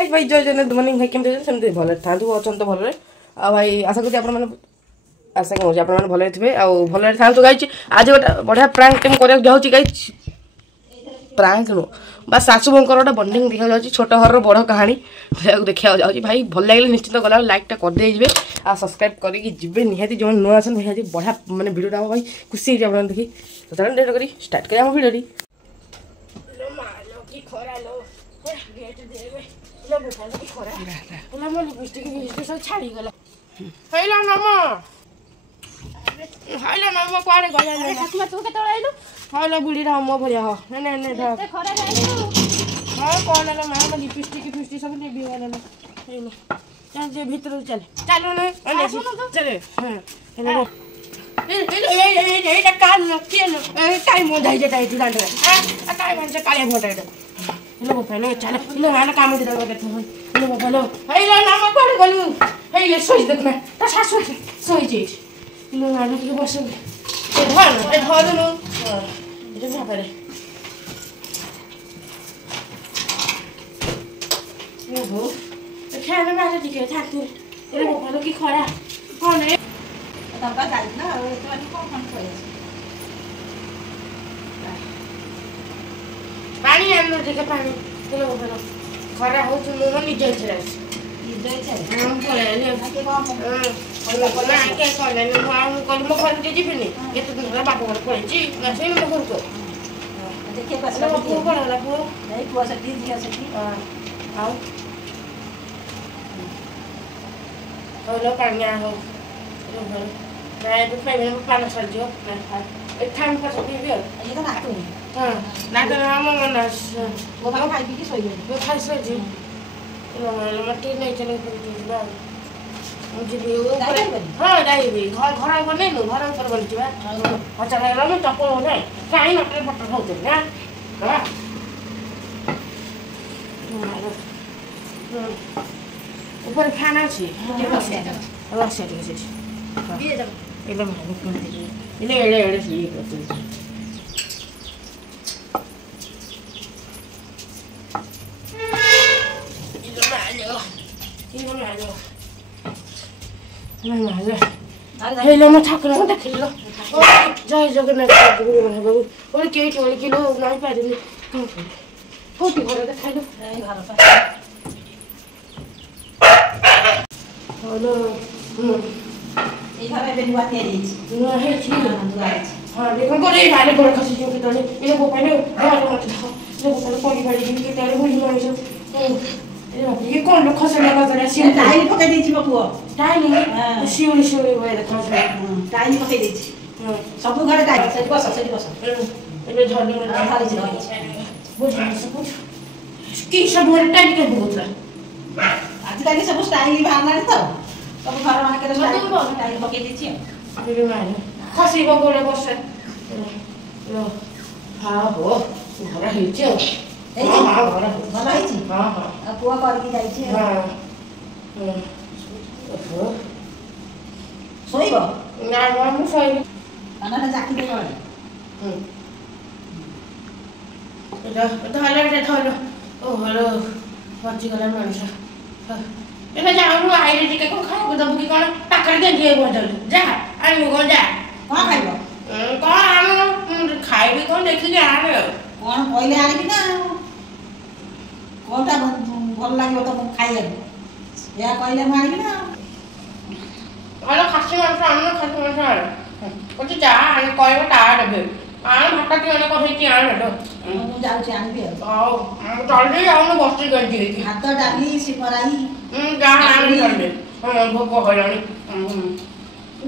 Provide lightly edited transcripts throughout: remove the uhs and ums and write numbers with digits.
guys भाई जय Jagannath morning भाई केमते सेमते भले थांतु अछन तो भले आ भाई आशा करती आपण माने आशा कि आपण माने भले थिबे आ भले थांतु गाइस आज गोटा बढ़िया प्रैंक टाइम करे जाउची गाइस प्रैंक नो बस सासु बंकर गोटा बॉन्डिंग देखा जाउची छोट घर रो बड़ कहानी देखा जाउची भाई भल लागले निश्चित गला लाइक टा कर दे जिवे आ सब्सक्राइब करी कि जिवे निहाती जो नो आसन भाई आज बढ़िया माने वीडियो टा भाई खुशी जे आपण देखि तो चलन डेट करी स्टार्ट करी हम वीडियो री लो मालो की खरा लो गेट देवे लो बुखार की खरा ओला मोर लिपस्टिक सब छाड़ी गला हेलो मामा हेलो मामा कोआडे गला रे खासमा तू केतळ आइलु हेलो बुढ़ी रा मो भरिया हो ने ने धर खरा जाइलु हां कोन रे मामा लिपस्टिक सब ने भी वाला हेलो चल जे भीतर चल चलो ने चले हां हेलो ए काल केलो ए टाइम हो जाई जे तू दांड हां काय म्हणजे काळे मोठा लो पहले चल लो माना काम दे दो देखो लो बोलो हेलो नाम कोड गलु हेलो सोई देख ना ता सासु सोई जे लो माना के बस ए धर लो ये जा परे ओहो खाना मारे दिखे थाकु ए बोलो की खरा कोन है तबका जाई ना तो अनि कोन खोले पानी आनो देखे पानी चलो बोलो खरा हो तुम मन निजे छे निजे छे हम कोले ले के बाप कोला कोला के कोले न हम कोल म घर के जीबनी के तो घर बाप घर कोले जी ना से म घर को देखे पास ना को कोला को नहीं को से दी दिया से आओ हेलो पानी हो लो मैं तो पे में पानी सर जो एक टाइम का सब भी ये तो ना तू हां ना तो हम मन वो खाई पी के सोई वो खाई सो जी लो मटे नहीं चले तो मुझे भी वो हां डाई भी घर बने नो घर ऊपर बन जीवा अच्छा रे मैं चप्पल हो जाए काई नटे पट होते ना हां ऊपर खाना छी बस ठीक है ये जब एकदम इले सी करते हेलो म ठाकुर म देखिलो जय जगन्नाथ गुरु बाबू ओले केट ओले किलो नाही पारिले फोटो घर देखाइलो ए घर पा हेलो ए घर पे नुवा तियारी नुवा हे छी नुवा हां देखो गोरे भाले गोरे खसी जो के तले इले को पहिले घर मत देखो इले को तले पड़ी पड़ी के तले बुझी मानिस ये कौन लोग खसे लगा जरा सी टाइल पके देछि बपुआ टाइल शिवली होय देखो टाइल पके देछि सब घर गाय सेठी बस एबे झरनी में खाली छी बुझ सब की सब घर टाइल के बोतला आज काली सब स्टाइल बाहर तो सब घर मान के टाइल पके देछि अरे माने खसी गोड़े बस लो हां हो घर हेछि ए हां घर भला हेछि हां हां पुआ कर के जाई छी हां सोइबो ना हम सोइबो अना जाकी दे गले एटा धलो ओ हेलो पची गला मनुष्य एटा जाऊ आइले टिके को खाइबो दबु की कोन टाकर दे दिए बोतल जा आइबो गो जा कोन खाइबो कोन आनो खाइबी कोन देखि के आरे कोन पहिले आइबी ना कोनटा भल लागियो तो खाइए या कहले मारिबी ना अरे खासी मांस आनो खासी मांस कोची जा आने कहबो ता देबे आन भाटा की अने कहै की आन हेडो मु जाउ छी आनबी आओ जल्दी आउन बस्ती गंजी हाथ डाली सिपराई जा आन जल्दी भोक होलानी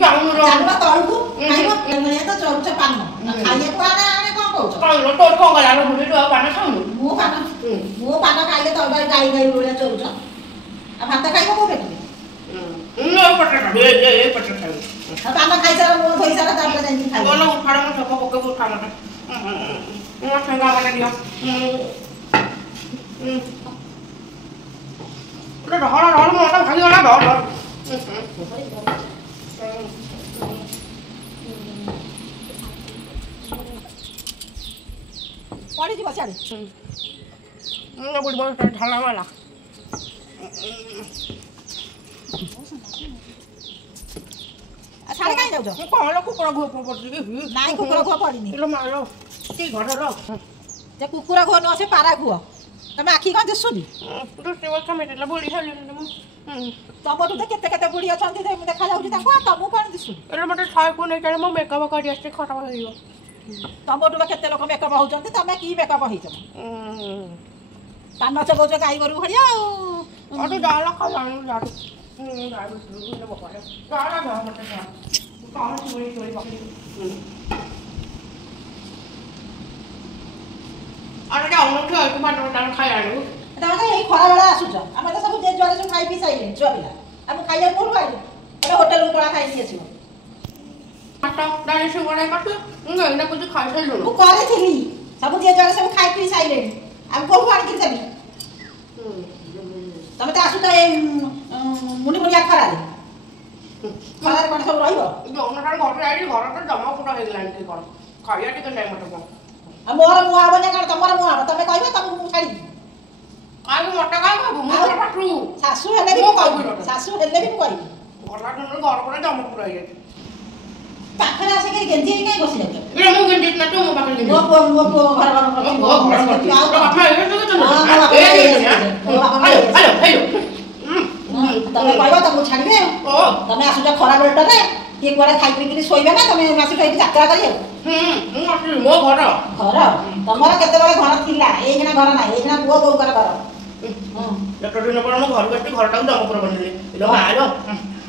जाउन रो जाबा तळकु खाइबो एमने तो चोरच पान खाइए को आने कोन कहउछ कहलो तोर को गला रो बुडी तो पान खाउनु मो पान खाइले तो गाई बोले चोरच आ भात खाइबो को बेटी नो पटका ए पटका पान खाइ सारा मो धोइ सारा तापर जाई खाइ बोलो उठाड़ म सब पके उठा मत मो ठंगा बना दियो ढल मोटा भागी वाला ढल पड़ी जी बचारे बुढ़ ढला वाला सारे काई जाऊ छ कहला कुकुरा घुआ पड़छि कि नाइ कुकुरा घुआ पड़िनी इलो मारो के घर र जे कुकुरा घुआ न से पारा घुआ तमे आखी का दिसुनी तो सेवा कमेटेला बोली हाली तमटु त केते केते बुढी अछंती ते देखा जाउछि ताको तमु कोन दिसुनी इलो मते छाय को नै जाने म मेकअप करि आछे खटा होइयो तमटु बा केते लोक मेकअप होउछंती तमे की मेकअप होइछ कान चबौछ गाई गरु भडिया अटो जाला खा जानु जाडु जाडु सुनु बपारे जाला जा मते जा कान चोरी चोरी पकड़ी अरे जा उन के को बाटो डाल खाय आनु तमे एई खरा बेला आसुछ हम त सब जे ज्वारे सब खाई पी साइले छुआ पिला हम खाइया कोन खाइ अरे होटल में कोला खाइ नि आछियो आटा डाले से बडा काटू ना कुछ खाइ छै लो मु करे थिली सब जे ज्वारे सब खाई पी साइले हम कोन पानी कि देबी तमे त आसु त ए मुनि मुनिया खरा रे खरा रे कोन सब रहिबो जो ओनटा घर आइली घर त जमा पुटा हे गेलान के कोन खाइया टिके नै मते को आ मोर मुआ बने कान तमर मुआ तमे कहबो तम मु छाडी काई मटा काई बाबू मु पाटू सासु हेले भी कहबो सासु हेले भी कहबो घरला न घर पर जमा पुटा हे पाखरा से के गेंजी काई बसि जाउ रे मु गेंजी न तो मु पाखरे मो पो घर घर आ तो बापा हे तो तो हेलो हेलो तमे कहबो त मु छाडीबे ओ तमे आसु जा खरा बेलटा रे के कोरा खाइ पिकरी सोइबे ना तमे आसु खाइ यात्रा करियो मु आसु मो घर तमरा केते बळे घर थिला ए जना घर ना ए जना पुओ गौ कर घर एक दिन पर मो घर गति घरटा जमा पुरा बनले इलो आलो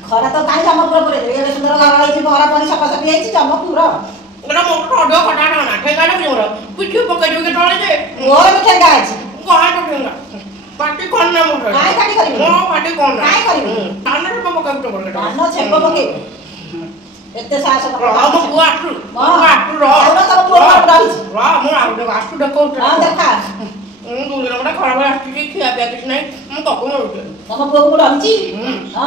खरा तो काई जमा पुरा परे ए सुंदर घर आइछि घर पर सफा सफी आइछि जमा पुरा एला मो तो अडो खटा ना ठेगा ना मोर पिछु पकड़ के टळे दे मोर भी ठेगा आछि कहा तो ठेगा पार्टी कोन ना मोर काय काटी करिबो मो पार्टी कोन ना काय करिबो ताना रे पकड़ के टळे ताना छेप पके एते साहस कर आ मो बुआ आटू रो आउना त पुओ कर रहिछि रा मो आउ आटू देखौ हां देखा दूर ना खराब आटू के खिया पिया किछ नै मो तो को तम पुओ को रहिछि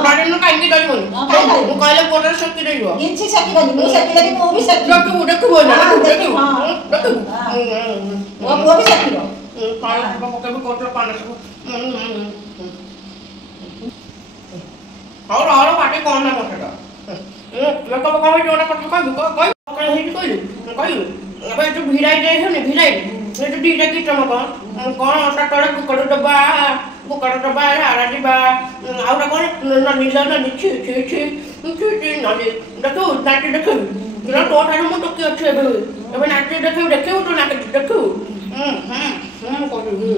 नाडे न काई की करिबो मो कहले पोटर शक्ति देइबो किछि सकी बनी मु सकी देबी मु भी सकी देखु देखु ना देखु देखु मो पुओ भी सकी रो पानी पकड़ के कोटर पानी और पार्टी कोन ना मोटा लोक कहो जोड़ा कथा कहबो कह हेट कहलु अब जो भिड़ाई दे हो ने भिड़ाई ए जो डीटा की चमक कोन ओटा तळे कुकड़ डब्बा आरा दिबा आउटा कोन न नीला न छि छि छि छि न दे देखो नाटी देखो ना तो थारे मो टकी अछि एबे नाटी देखो तो नाटी देखो कहलु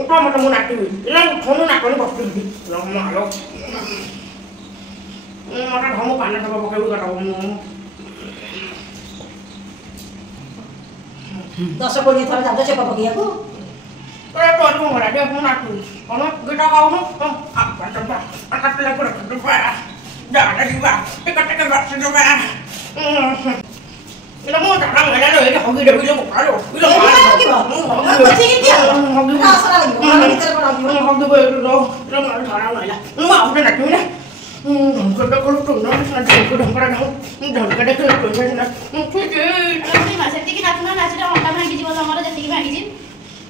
ओटा मत मो नाटी इला फोन नाटने बसती मारो मटा ढमो पानी टबा पकेबो गटाबो 10 कोडी थरा जाजो छेप पकिया को अरे तो मो मरा दे फोन नाटू कोन गटा काउनो आ टबा अकटला पर टबा डाडा दिबा एकटके बात दिबा इला मो डाडा गला रे हगी दे बिलो पालो बिलो पालो बच्चे के दिया आसरा लगी घर भीतर पर आगी हगी बे रो रो मार धारा वाला मो आउटे नाटू ना ढंकड़ा करो तो ना ढंकड़ा ढंकड़ा देखो तो ना ठीक है तुम मासेती की नाचना नाचले अंडा भांगी जीव तमर जति की भांगी जी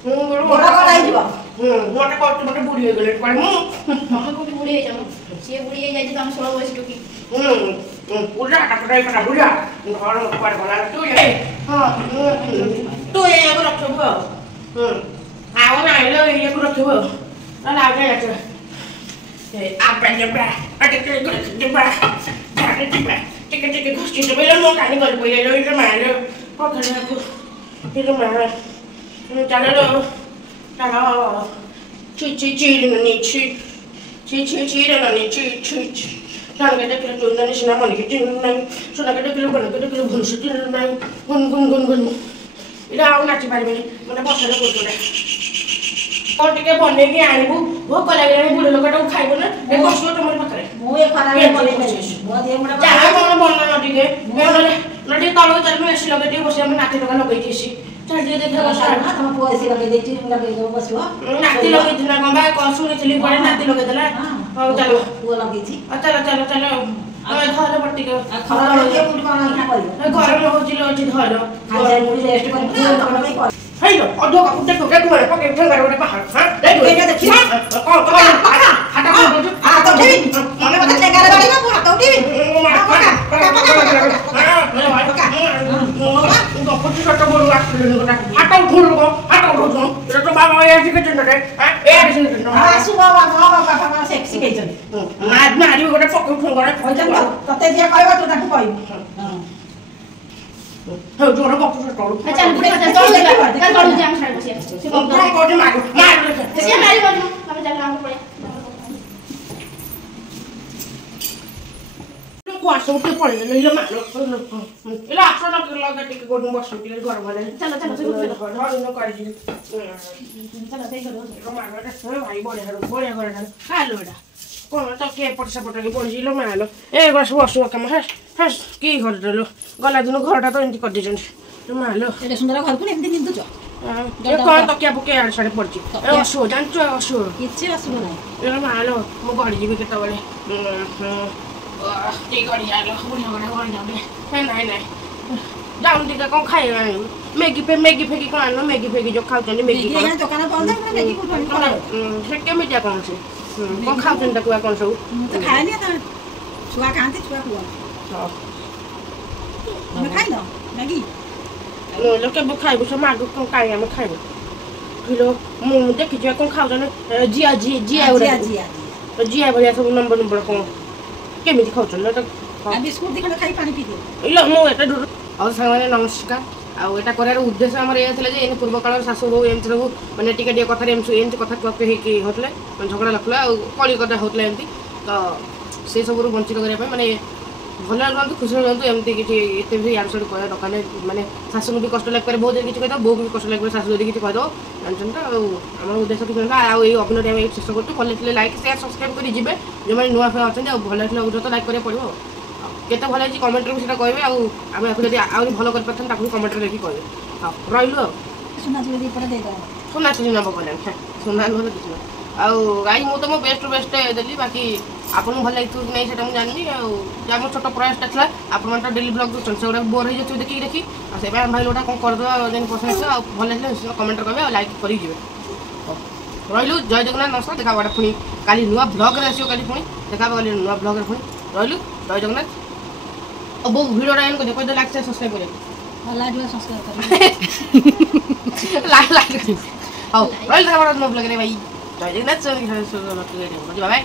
बड़ा बड़ा आइबो मोटे को मोटे बुढ़ी हो गेले पर मु महा को बुढ़ी हे जाम से बुढ़ी हे जाय त हम 16 वर्ष टुकी पूरा टकराई कटा बुढ़ा घर में पर भला तू ये हां तू ये को रखबो आओ ना ले ये को रखबो ना ना के apa jebra ada ke jebra ada jebra tik gusti sebelum mau kali baru boleh lo itu mana kok kena aku itu mana ini cara lo cara cuci dengan ni cuci dengan ni cuci cara kita kira tu nanti senang mana kita nanti senang kita kira bun suci nanti gun ini aku nak coba ni mana pasal aku tu deh और टिके बने के आइबु भोक लागे रे बुले लोकटा खाइबो ना ए कष्ट तमर पकरे मु ए खरा में बने मो दे मुडा जा कोन बन न टिके नडी तळो चल में एसी लगे बस हम नाती टका लगे दिसी चल जे देख बस ना तुम को एसी लगे देती लगे दो बसवा नाती लगे दिना गंबा को सुनी थली पड़े नाती लगे देला हो चलो वो लगे छी चलो अरे धर पट्टी के खरा लगे मुडी कोन ना करियो घर में होची लो छी धर आज मुडी रेस्ट कर हेलो अदो का कुत्ते को रे पके उठे गरे पहाड़ हां देखो ये देखिए कौन ହାତ ଉଠେଇବି ମନେ ମତେ ଠେଙ୍ଗାରେ ବାଡ଼ିବ ମୁଁ ହାତ ଉଠେଇବି ତତେ ଯିଏ କହିବ ତୁ ତାକୁ କହିବୁ ଚାଲ ବୁଢ଼ୀ କଥା ତଳୁ ଯିବା ଚାଲ ତଳୁ ଯିବା ଆମ ସାଡ଼େ ବସିବା ସେ କଣ ସିଏ ମାରିବନି ତମେ ଚାଲ ଆମ ପଳେଇବା ଆସ ଗୋଟେ ପଳେଇଲେ ଇଲୋ ମାଲୋ ଇଲୋ ଆସ ନା ଟିକେ ଗୋଟ ବସ ଟିକେ ଘର ଭଲ ଚାଲ ଚାଲ ସେ ଧରିନ କରିଛି ଚାଲ ସେଇ ଘର ଭାଇ ବଢିଆ ବଢିଆ ଘର ଖାଇଲୁ ଏଇଟା କଣ ତ କିଏ ଏପଟ ସେପଟ ପଡ଼ିଯିଲ ମାଲୋ ଏ ବର୍ଷ ବସିବ କାମ ହାସ୍ କି ଘରଟା ଗଲା ଦିନ ଘରଟା ତ ଏମିତି କରିଦେଇଛନ୍ତି ମାଲୋ ଏତେ ସୁନ୍ଦର ଘରକୁ ଏମିତି ନିନ୍ଦୁଛ କଣ ତକିଆ ପକେଇ ଆଡ଼େ ସାଡ଼େ ପଡ଼ିଛି ଅଶୁଭ ଜାଣିଛ ଅଶୁଭ କିଛି ଅସୁବିଧା ନାହିଁ ଏ ମାଲୋ ମୁଁ ଗଡ଼ିଯିବି କେତେବେଳେ ଟିକେ ଗଡ଼ି ଯାଲ ବୁଢ଼ିଆ ବଢ଼ିଆ ଗଡ଼ି ଯାଉନି ନାଇଁ ନାଇଁ ଯାଉନି ଟିକେ କ'ଣ ଖାଇବା ମ୍ୟାଗି ଫେଗି କ'ଣ ଆଣିଲ ମ୍ୟାଗି ଫେଗି ଯେଉଁ ଖାଉଛନ୍ତି ମ୍ୟାଗି ଦୋକାନ ବନ୍ଦ ମ୍ୟାଗି ସେ କେମିତିଆ କ'ଣ ସେ କ'ଣ ଖାଉଛନ୍ତି ତାକୁ କ'ଣ ସବୁ ତ ଖାଏନି ଛୁଆ ଖାଆନ୍ତି ଛୁଆ କୁହ ତମେ ଖାଇଲ ମ୍ୟାଗି କେବେ ଖାଇବୁ ସେ ମାଗୁ କ'ଣ କାହିଁ ଆମେ ଖାଇବୁ କିଲୋ ମୁଁ ଦେଖିଛି କ'ଣ ଖାଉଛନ୍ତି ଜିଆ ଭଳିଆ ସବୁ ନମ୍ବର କ'ଣ କେମିତି ଖାଉଛନ୍ତି ବିସ୍କୁଟ ଖଣ୍ଡେ ଖାଇ ପାଣି ପିଇ ଇଲୋ ମୁଁ ଏଟା ଆଉ ସାଙ୍ଗମାନେ ନମସ୍କାର ଆଉ ଏଇଟା କରିବାର ଉଦ୍ଦେଶ୍ୟ ଆମର ଏଇଆ ଥିଲା ଯେ ଏମିତି ପୂର୍ବ କାଳର ଶାଶୁ ବୋହୂ ଏମିତି ସବୁ ମାନେ ଟିକେ ଟିକେ କଥାରେ ଏମିତି କଥା କୁଆପି ହେଇକି ହେଉଥିଲେ ମାନେ ଝଗଡ଼ା ଲାଗୁଥିଲା ଆଉ କଳି କଥା ହେଉଥିଲା ଏମିତି ତ ସେ ସବୁରୁ ବଞ୍ଚିତ କରିବା ପାଇଁ ମାନେ ଭଲରେ ରୁହନ୍ତୁ ଖୁସିରେ ରୁହନ୍ତୁ ଏମିତି କିଛି ଏତେ ବି ୟାର ସାଡ଼ୁ କହିବା ଦରକାର ନାହିଁ ମାନେ ଶାଶୁଙ୍କୁ ବି କଷ୍ଟ ଲାଗିପାରେ ବୋଉ ଯଦି କିଛି କହିଦେବ ବୋଉକୁ ବି କଷ୍ଟ ଲାଗିପାରେ ଶାଶୁ ଯଦି କିଛି କହିଦେବ ଜାଣିଛନ୍ତି ତ ଆଉ ଆମର ଉଦ୍ଦେଶ୍ୟ କିଛି ନଥିଲା ଆଉ ଏଇ ଅଭିନୟରେ ଆମେ ଚେଷ୍ଟା କରୁଛୁ ଭଲ ଥିଲେ ଲାଇକ୍ ସେୟାର ସବସ୍କ୍ରାଇବ୍ କରି ଯିବେ ଯେଉଁମାନେ ନୂଆ ଫେଆ ଅଛନ୍ତି ଆଉ ଭଲ ଥିଲେ ଅଭିନୟ ତ ଲାଇକ୍ କରିବାକୁ ପଡ଼ିବ ଆଉ କେତେ ଭଲ ହେଇଛି କମେଣ୍ଟରେ ବି ସେଇଟା କହିବେ ଆଉ ଆମେ ଆକୁ ଯଦି ଆହୁରି ଭଲ କରିପାରିଥାନ୍ତି ତାକୁ ବି କମେଣ୍ଟରେ ଲେଖି କହିବେ ଆଉ ରହିଲୁ ଆଉ ସୁନା ଚୁଡ଼ି ପରେ ଦେଇଦେବ ସୁନା ଚୁଡ଼ି ନେବ କଲେଣି ସୁନା ନହେଲେ କିଛି ନାହିଁ ଆଉ ଗାଈ ମୁଁ ତ ମୋ ବେଷ୍ଟ ଦେଲି ବାକି ଆପଣଙ୍କୁ ଭଲ ଲାଗିଥିବ କି ନାହିଁ ସେଇଟା ମୁଁ ଜାଣିନି ଆଉ ଯାହା ମୋ ଛୋଟ ପ୍ରୟାସଟା ଥିଲା ଆପଣମାନେ ତ ଡେଲି ବ୍ଲଗ୍ ଦେଉଛନ୍ତି ସେଗୁଡ଼ା ବୋର୍ ହେଇଯାଉଥିବେ ଦେଖି ଆଉ ସେଇ ପାଇଁ ଭାଇ ଗୋଟା କ'ଣ କରିଦେବା ଯେମିତି ପସନ୍ଦ ଆସିବ ଆଉ ଭଲ ଲାଗିଲେ ନିଶ୍ଚିତ କମେଣ୍ଟରେ କହିବେ ଆଉ ଲାଇକ୍ କରିକି ଯିବେ ରହିଲୁ ଜୟ ଜଗନ୍ନାଥ ନମସ୍କାର ଦେଖା ଗୋଟେ ପୁଣି କାଲି ନୂଆ ବ୍ଲଗ୍ରେ ଆସିବ କାଲି ପୁଣି ଦେଖା କାଲି ନୂଆ ବ୍ଲଗ୍ରେ ପୁଣି ରହିଲୁ ଜୟ ଜଗନ୍ନାଥ ଆଉ ବୋଉ ଭିଡ଼ିଓଟା ଏନ୍ କରିଦିଅ କହିଦିଅ ଲାଇକ୍ ସବସ୍କ୍ରାଇବ୍ କରିବାକୁ ହଉ ରହିଲୁ ଦେଖା ନୂଆ ବ୍ଲଗ୍ରେ ଭାଇ ଜୟ ଜଗନ୍ନାଥ ବାଏ